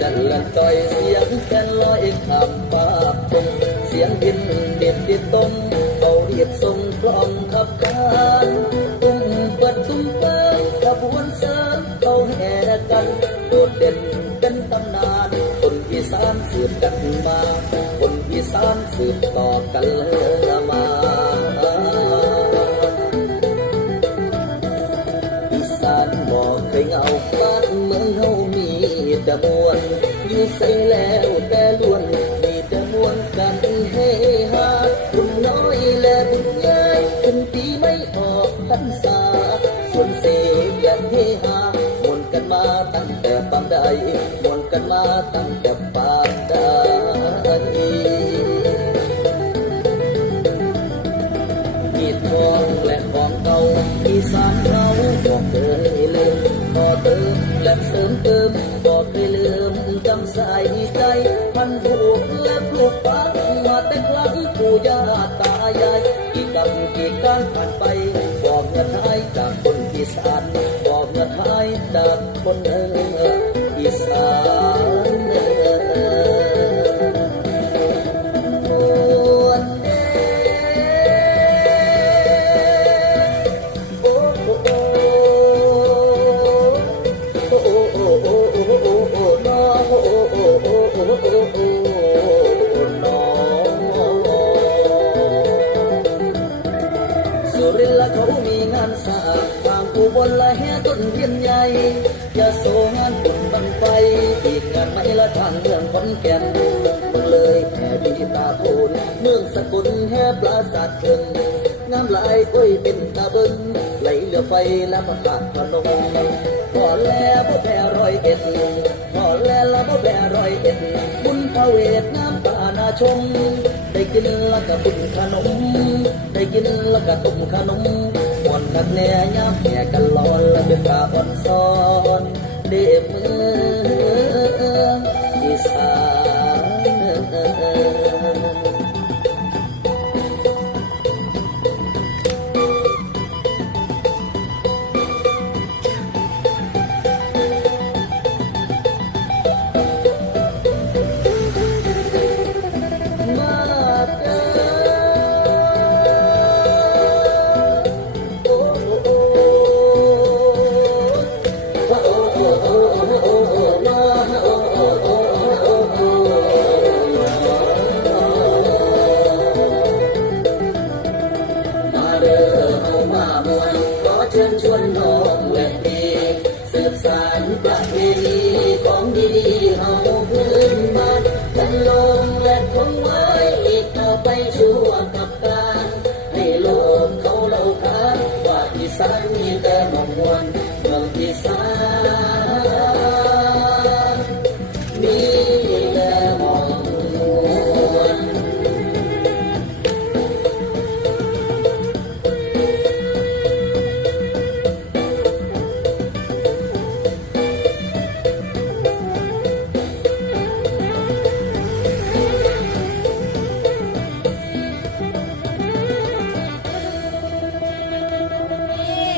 จันละจอยเสียงแคนลอยขับปากตรงเสียงดินเด็ดดิดต้มเบาเรียบทรงกล่อมขับการตุ้มเปิดตุ้มเปิดขบวนเสริมเขาแห่กันโดดเด่นเป็นตำนานคนอีสานสืบกันมา คนอีสานสืบต่อกันเลยมา แต่มวลอยู่ใส่แล้วแต่ล้วนมีแต่มวลกันเฮฮาบุญน้อยและบุญใหญ่ถึงปีไม่ออกพรรษาส่วนเสียงและเฮฮามวนกันมาตั้งแต่ปางใดมวนกันมาตั้งแต่ปางใดมีทองและของเก่าอีสานเรา ผ่านไป ยนใหญ่ยาโสงานบุญบังไฟอีกงานไม่ละทางเมืองขอนแก่นเมืองเลยแห่ดีตาโพนเมืองสกุลแห่ปราสาทเชิงงามหลายโอ้ยเป็นตาเบิงไหลเรือไฟและประกาศพนมพอแล้วบ่แพ้ร้อยเอ็ดพอแล้วละบ่แพ้ร้อยเอ็ดบุญพระเวทน้ำตานาชมได้กินแล้วก็บุญขนม ได้กินแล้วก็ต้มขนมมวนกันแน่ son để mưa านประเพณีของดีๆเฮาพื้นบ้านกันลงและคงไว้อีกต่อไปชั่วกับการให้โลกเขาเล่าขานว่าอีสานมีแต่